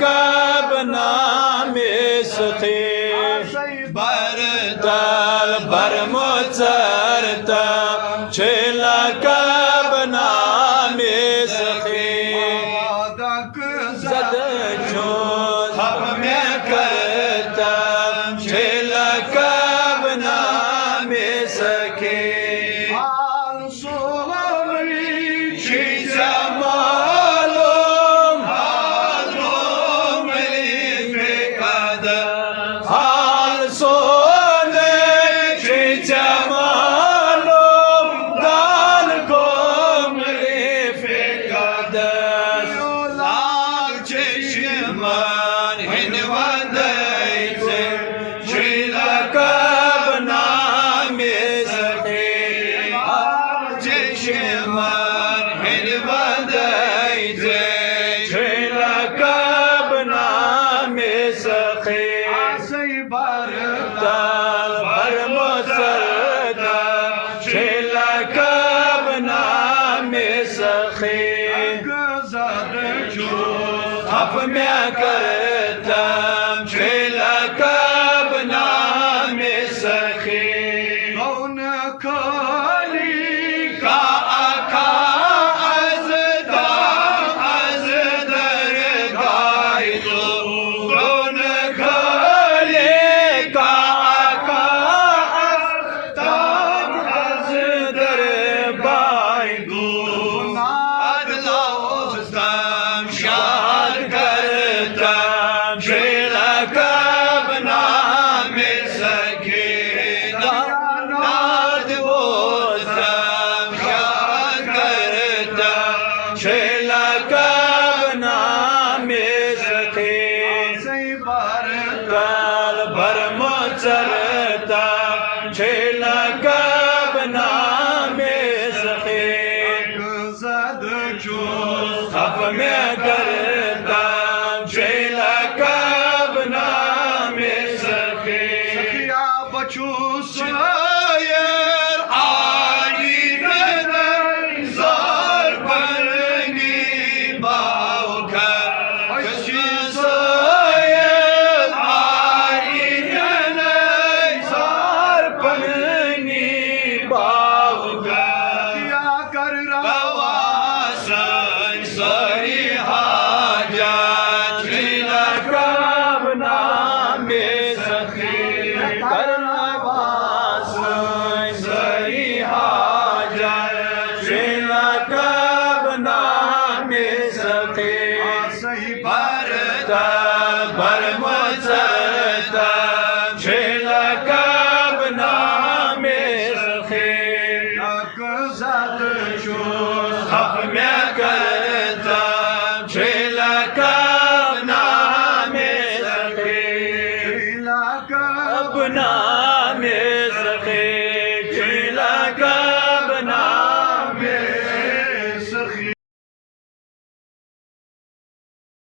कब नामे सखी बरतल बरमुचरता छेला कब नामे सखी जद जो हम में करता छेला कब नामे सखी अब मैं करतम छेला कब नामे सखी कौन खाली का आखा अज दर गाय तो कौन खाली का आखा अज दर बाय दो छेला कब नामे सखी बरतल बरमुचरता छेला कब नामे सखी जद जो अब मैं करता छेला कब नामे सखी सखिया बचू सही बात